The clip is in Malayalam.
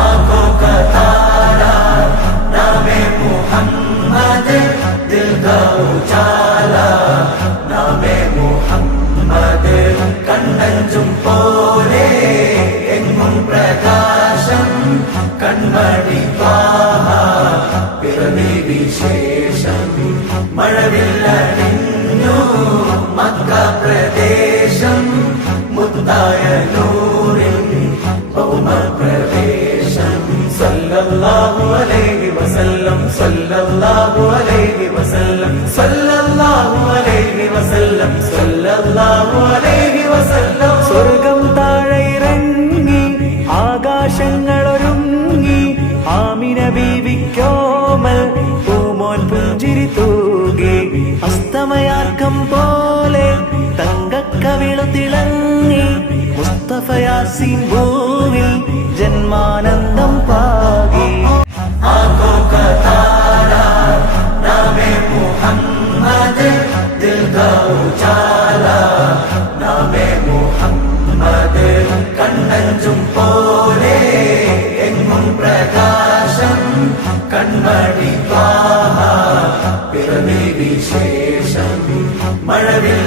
आंखों का तारा नामे मुहम्मद, दिल का उजाला नामे मुहम्मद, കണ്ണഞ്ചും പോലെ എങ്ങും പ്രകാശം കൺമണി ത്വാഹ പിറവി വിശേഷം. മഴവില്ലണിഞ്ഞു മക്ക പ്രദേശം, മുത്തായ നൂറിൻ ഭൗമപ്രവേശം. സല്ലല്ലാഹു അലൈഹി വസല്ലം, സല്ലല്ലാഹു അലൈഹി വസല്ലം, സല്ലല്ലാഹു അലൈഹി വസല്ലം, സല്ലല്ലാഹു അലൈഹി വസല്ലം. സ്വർഗം താഴെ ഇറങ്ങി ആകാശങ്ങളൊരുങ്ങി, ആമിന ബീവിക്കോമൽ പൂമോൻ പുഞ്ചിരി തൂകി. അസ്തമയാർക്കം പോലെ തങ്കക്കവിളു തിളങ്ങി, മുസ്തഫ യാസീൻ ഭൂവിൽ ജന്മാനന്ദം പാകി. आंखों का तारा नामे मुहम्मद, दिल का उजाला नामे मुहम्मद, കണ്ണഞ്ചും പോലെ എങ്ങും പ്രകാശം കൺമണി ത്വാഹ പിറവി വിശേഷം. മഴവിൽ